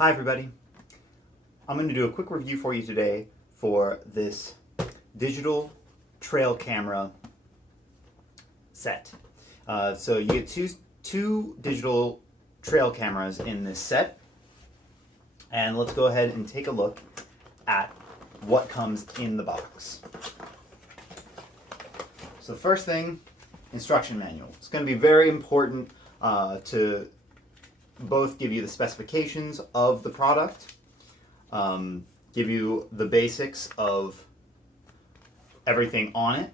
Hi everybody. I'm going to do a quick review for you today for this digital trail camera set. So you get two digital trail cameras in this set, and let's go ahead and take a look at what comes in the box. So the first thing, instruction manual. It's going to be very important to both give you the specifications of the product, give you the basics of everything on it,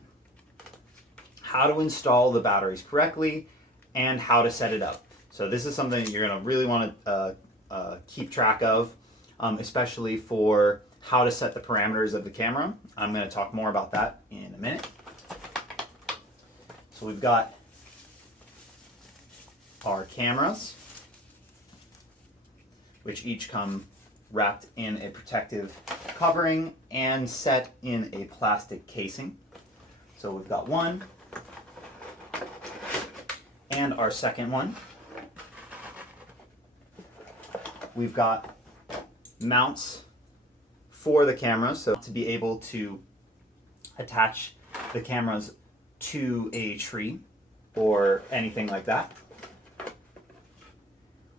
how to install the batteries correctly, and how to set it up. So this is something that you're going to really want to keep track of, especially for how to set the parameters of the camera. I'm going to talk more about that in a minute. So we've got our cameras, which each come wrapped in a protective covering and set in a plastic casing. So we've got one and our second one. We've got mounts for the cameras, so to be able to attach the cameras to a tree or anything like that.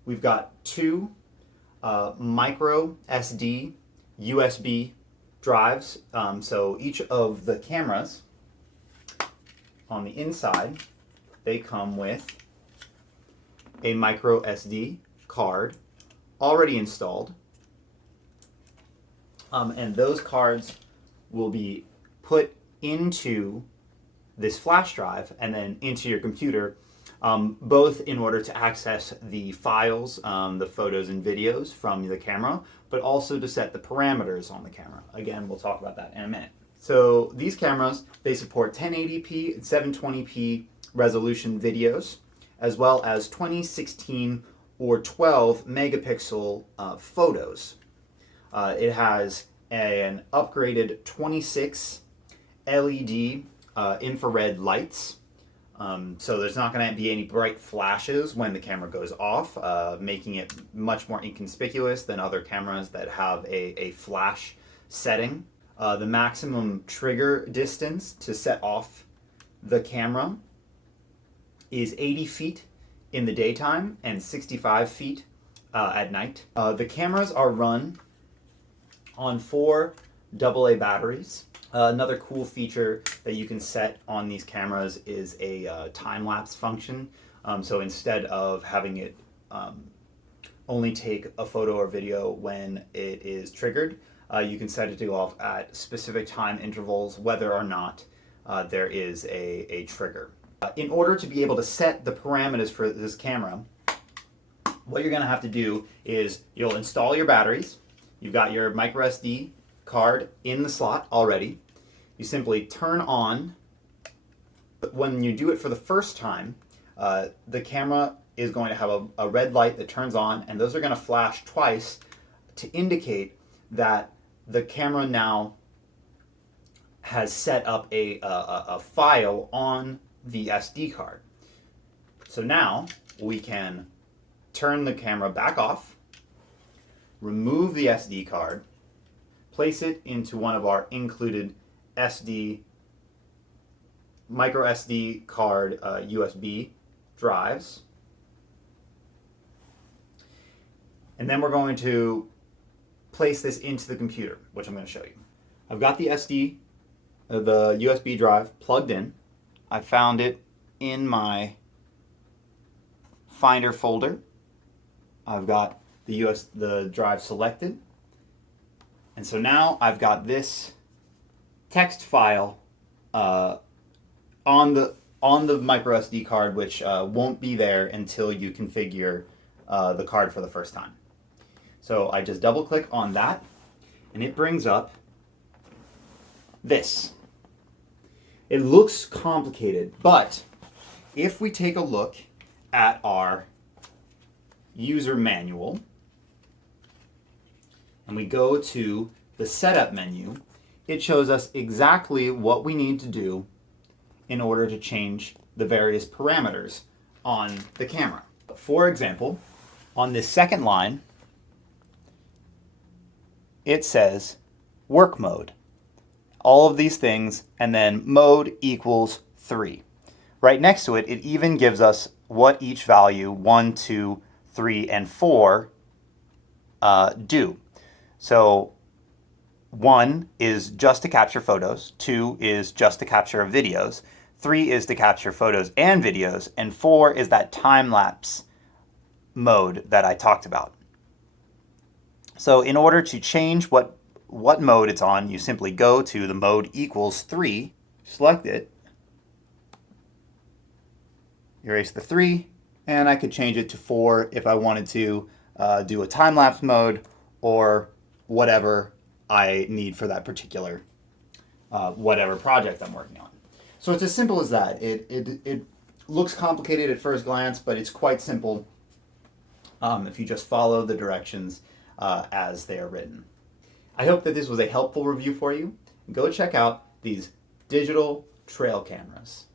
We've got two micro SD USB drives. So each of the cameras on the inside, they come with a micro SD card already installed. And those cards will be put into this flash drive and then into your computer, both in order to access the files, the photos and videos from the camera, but also to set the parameters on the camera. Again, we'll talk about that in a minute. So these cameras, they support 1080p and 720p resolution videos, as well as 2016 or 12 megapixel photos. It has an upgraded 26 LED infrared lights. So there's not going to be any bright flashes when the camera goes off, making it much more inconspicuous than other cameras that have a flash setting. The maximum trigger distance to set off the camera is 80 feet in the daytime and 65 feet at night. The cameras are run on 4 AA batteries. Another cool feature that you can set on these cameras is a time-lapse function. So instead of having it only take a photo or video when it is triggered, you can set it to go off at specific time intervals, whether or not there is a trigger. In order to be able to set the parameters for this camera, what you're going to have to do is you'll install your batteries. You've got your micro SD card in the slot already. You simply turn on. When you do it for the first time, the camera is going to have a red light that turns on, and those are going to flash twice to indicate that the camera now has set up a file on the SD card. So now we can turn the camera back off, remove the SD card, place it into one of our included micro SD card USB drives, and then we're going to place this into the computer, which I'm going to show you. I've got the USB drive plugged in. I found it in my Finder folder. I've got the drive selected, and so now I've got this text file on the micro SD card, which won't be there until you configure the card for the first time. So I just double click on that, and it brings up this. It looks complicated, but if we take a look at our user manual and we go to the setup menu, it shows us exactly what we need to do in order to change the various parameters on the camera. For example, on this second line, it says work mode. All of these things, and then mode equals 3. Right next to it, it even gives us what each value 1, 2, 3, and 4 do. So 1 is just to capture photos, 2 is just to capture videos, 3 is to capture photos and videos, and 4 is that time-lapse mode that I talked about. So in order to change what mode it's on, you simply go to the mode equals 3, select it, erase the 3, and I could change it to 4 if I wanted to do a time-lapse mode or whatever I need for that particular whatever project I'm working on. So it's as simple as that. It looks complicated at first glance, but it's quite simple if you just follow the directions as they are written. I hope that this was a helpful review for you. Go check out these digital trail cameras.